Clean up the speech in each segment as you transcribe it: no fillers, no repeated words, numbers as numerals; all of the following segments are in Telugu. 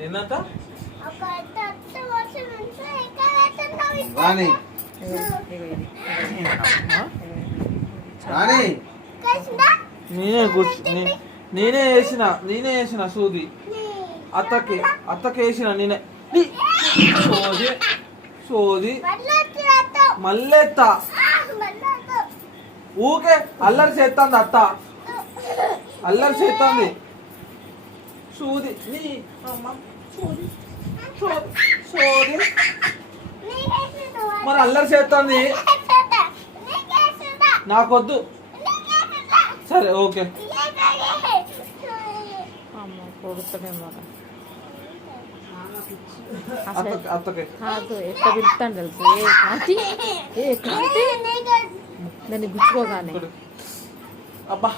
ఏందంట రాణి రాణి నేనే వేసిన సూది అత్తకి వేసిన నేనే సోది మళ్ళెత్త ఊకే అల్లరి చేస్తుంది అత్త అల్లరి చేస్తుంది సూది నీ అమ్మ సోది మరి అల్లరి చేస్తుంది నాకొద్దు సరే ఓకే అత్తకి ఎట్లా పిలుస్తాను తెలుసు దాన్ని గుచ్చుకోగానే అబ్బా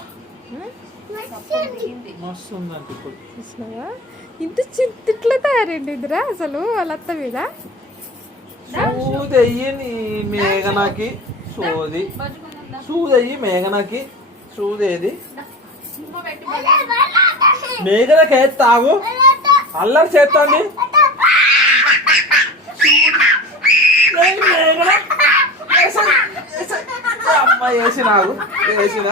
మస్తు ఉందంట ఇప్పుడు ఇంత చింతిట్లో తయారండి ఇద్దరా అసలు వాళ్ళ అత్త మీద సూదయ్యి నీ మేఘనాకి సూదయ్యి మేఘనాకి సూదేది మేఘనకి తాగు అల్లరి చేస్తుంది అమ్మ వేసినాగు వేసిన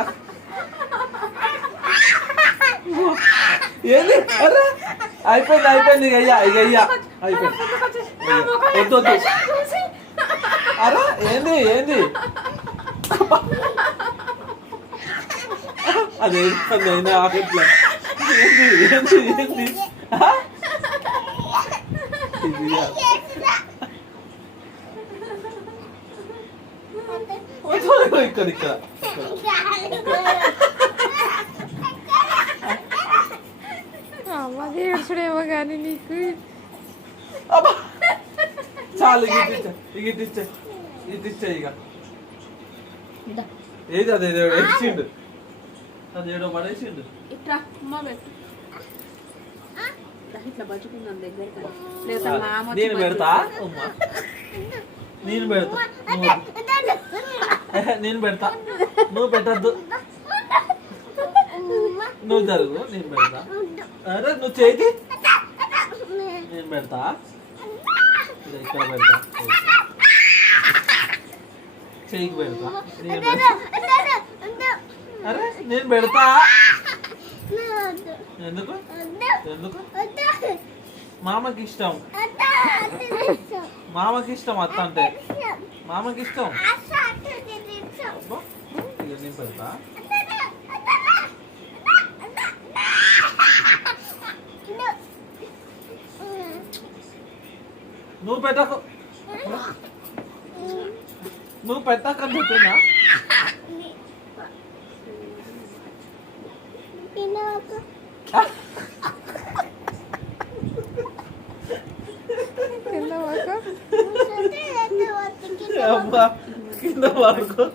ఏంది అరే అయిపోయింది ఇక అయ్యా అయిపోయింది వద్దు అరే ఏంది అదే అయినా ఆకట్లా ఏంది ఇక్కడ అమ్మది ఏడ్చుడేమో కానీ నీకు చాలు ఇగిట్టిచ్చే ఇక ఏది అదే ఏడ్చిండు అదేడో పడేసిండు ఇట్లా అమ్మ పెట్టు ఇట్లా బతుకుందాం దగ్గర నేను పెడతా నేను పెడతా నువ్వు పెట్టద్దు నువ్వు జరుగు నేను పెడతా అరే నువ్వు చేతి నేను పెడతా ఇక్కడ పెడతా చేయికి పెడతా నేను పెడతా అరే నేను పెడతా ఎందుకు మామకి ఇష్టం అత్త అంటే మామకి ఇష్టం నేను పెడతా నువ్వు పెట్టకని చెప్తున్నా కింద పడుకో